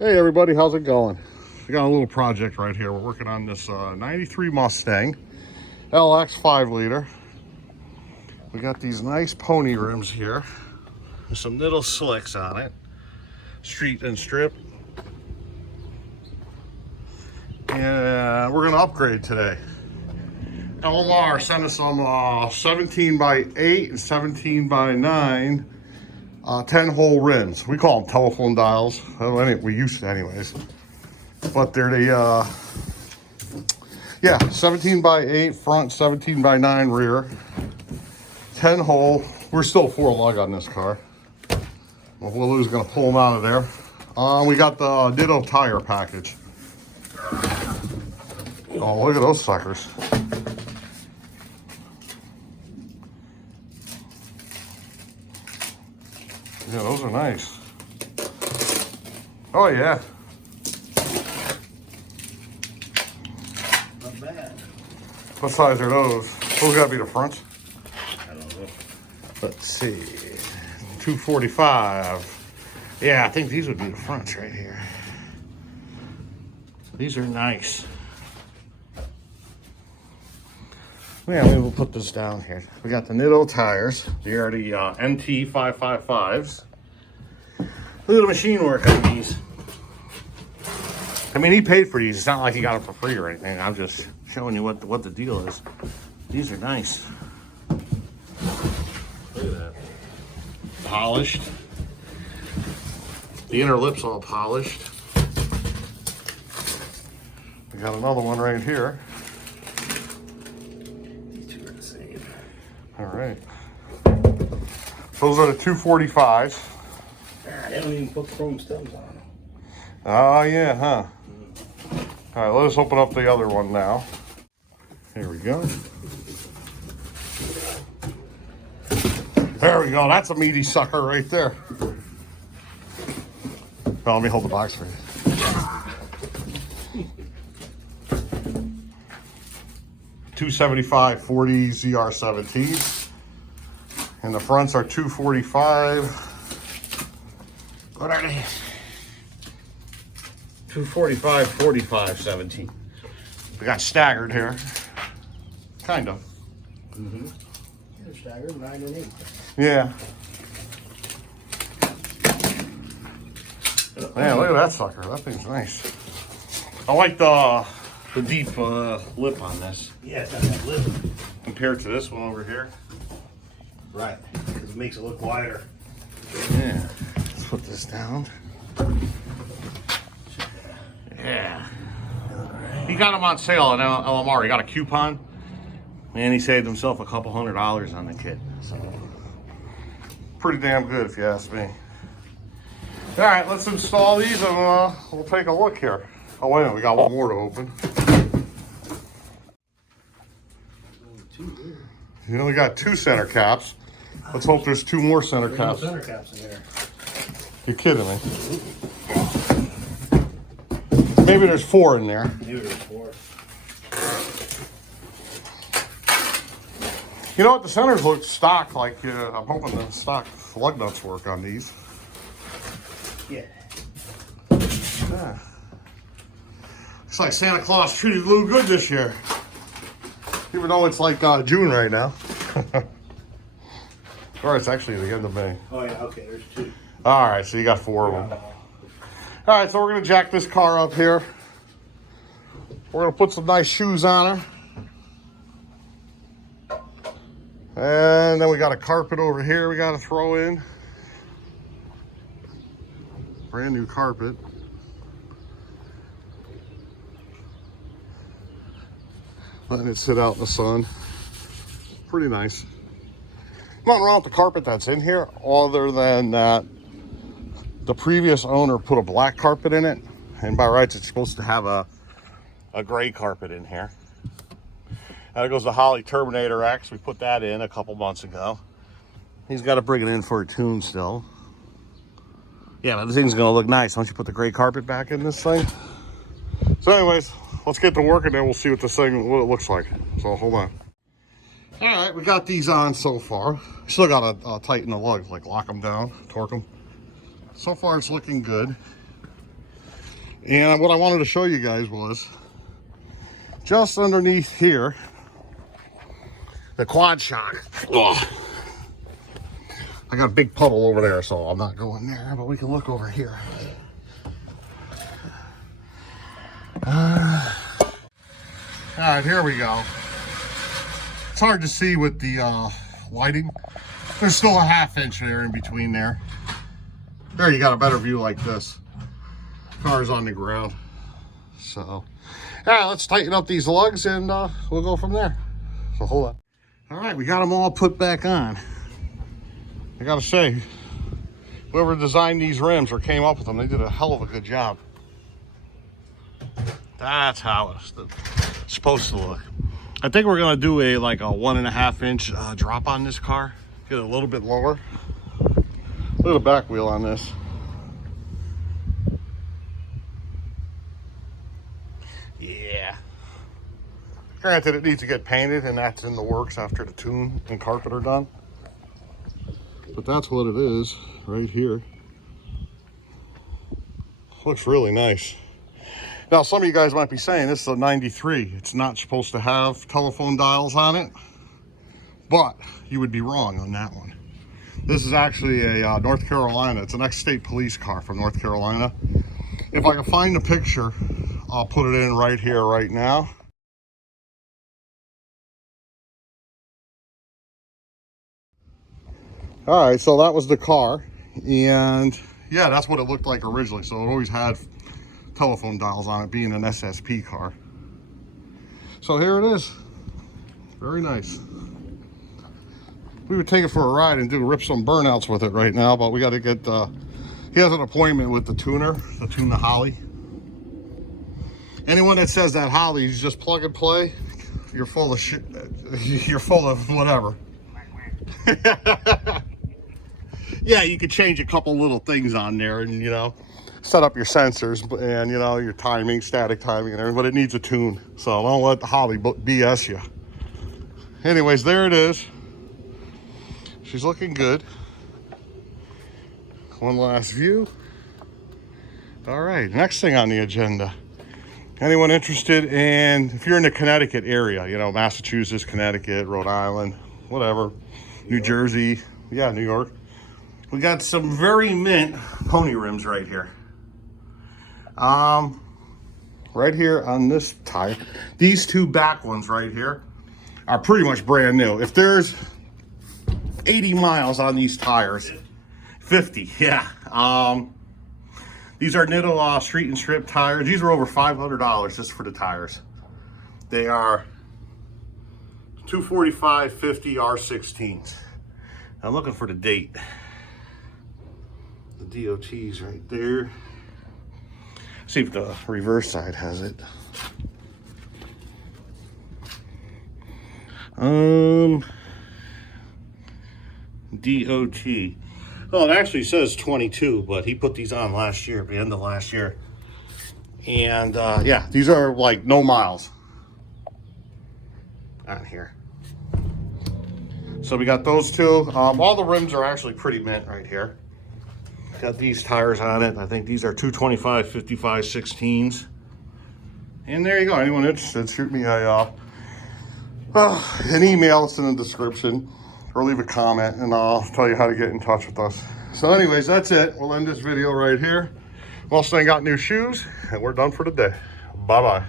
Hey everybody, how's it going? We got a little project right here. We're working on this 93 Mustang LX 5-liter. We got these nice pony rims here with some little slicks on it, street and strip. And we're gonna upgrade today. LMR sent us some 17x8 and 17x9 10-hole rims. We call them telephone dials. We used to anyways. But they're the, 17x8 front, 17x9 rear. 10-hole. We're still 4-lug on this car. Well, Lily's going to pull them out of there. We got the Ditto tire package. Oh, look at those suckers. Yeah, those are nice. Oh, yeah. Not bad. What size are those? Those gotta be the fronts. I don't know. Let's see. 245. Yeah, I think these would be the fronts right here. These are nice. Yeah, maybe we'll put this down here. We got the Ditto tires. They are the NT 555s. Look at the machine work on these. I mean, he paid for these. It's not like he got them for free or anything. I'm just showing you what the deal is. These are nice. Look at that. Polished. The inner lip's all polished. We got another one right here. All right. Those are the 245s. They don't even put chrome stems on them. Oh, yeah, huh? All right, let us open up the other one now. Here we go. There we go. That's a meaty sucker right there. Well, let me hold the box for you. $275 40 ZR17, and the fronts are 245. What are they? 245 45 17. We got staggered here, kind of. They're staggered 9 and 8. Yeah. Man, look at that sucker. That thing's nice. I like the deep lip on this. Yeah, it's got that lip. Compared to this one over here. Right. It makes it look wider. Yeah. Let's put this down. Yeah. He got them on sale at LMR. He got a coupon. And he saved himself a couple $100 on the kit. So, pretty damn good if you ask me. All right, let's install these and we'll take a look here. Oh, wait a minute. We got one more to open. You only got 2 center caps. Let's hope there's 2 more center caps. Center caps in there. You're kidding me. Maybe there's 4 in there. Maybe there's 4. You know what? The centers look stock. Like I'm hoping the stock lug nuts work on these. Yeah. Looks like Santa Claus treated Lou good this year. Even though it's like June right now. Or it's actually the end of May. Oh, yeah, okay, there's 2. All right, so you got 4 of them. All right, so we're going to jack this car up here. We're going to put some nice shoes on her. And then we got a carpet over here we got to throw in. Brand new carpet. Letting it sit out in the sun. Pretty nice. Nothing wrong with the carpet that's in here, other than that the previous owner put a black carpet in it, and by rights it's supposed to have a gray carpet in here. And it goes the Holley Terminator X. We put that in a couple months ago. He's got to bring it in for a tune still. Yeah, but the thing's gonna look nice once you put the gray carpet back in this thing. So anyways, let's get to work and then we'll see what this thing, what it looks like. So hold on. All right, we got these on so far. Still got to tighten the lugs, like lock them down, torque them. So far it's looking good. And what I wanted to show you guys was just underneath here, the quad shock. Ugh. I got a big puddle over there, so I'm not going there, but we can look over here. All right, here we go. It's hard to see with the lighting. There's still a 1/2 inch there in between there. There, you got a better view like this. Car's on the ground. So, all right, let's tighten up these lugs and we'll go from there. So hold on. All right, we got them all put back on. I gotta say, whoever designed these rims or came up with them, they did a hell of a good job. That's how it's supposed to look. I think we're gonna do a 1.5 inch drop on this car. Get it a little bit lower. Look at the back wheel on this. Yeah. Granted, it needs to get painted, and that's in the works after the tune and carpet are done. But that's what it is right here. Looks really nice. Now, some of you guys might be saying this is a 93. It's not supposed to have telephone dials on it, but you would be wrong on that one. This is actually a North Carolina. It's an ex-state police car from North Carolina. If I can find the picture, I'll put it in right here, right now. All right, so that was the car, and yeah, that's what it looked like originally. So it always had telephone dials on it, being an SSP car. So here it is. Very nice. We would take it for a ride and rip some burnouts with it right now, but we got to get he has an appointment with the tuner to tune the Holly. Anyone that says that Holly is just plug and play, you're full of shit. You're full of whatever. Yeah, you could change a couple little things on there and, you know, set up your sensors and, you know, your timing, static timing and everything, but it needs a tune. So don't let the Holly BS you. Anyways, there it is. She's looking good. One last view. All right, next thing on the agenda. Anyone interested in, if you're in the Connecticut area, you know, Massachusetts, Connecticut, Rhode Island, whatever, New Jersey, yeah, New York. We got some very mint pony rims right here. Right here on this tire. These two back ones right here are pretty much brand new. If there's 80 miles on these tires, 50, yeah. These are Nitto street and strip tires. These are over $500 just for the tires. They are 245/50 R16s. I'm looking for the date. The DOT's right there. See if the reverse side has it. DOT. Oh, it actually says 22, but he put these on last year, the end of last year. And yeah, these are like no miles on here. So we got those two. All the rims are actually pretty mint right here. Got these tires on it. I think these are 225/55 16s. And there you go. Anyone interested, shoot me an email. It's in the description. Or leave a comment and I'll tell you how to get in touch with us. So anyways, that's it. We'll end this video right here. Mustang got new shoes and we're done for the day. Bye-bye.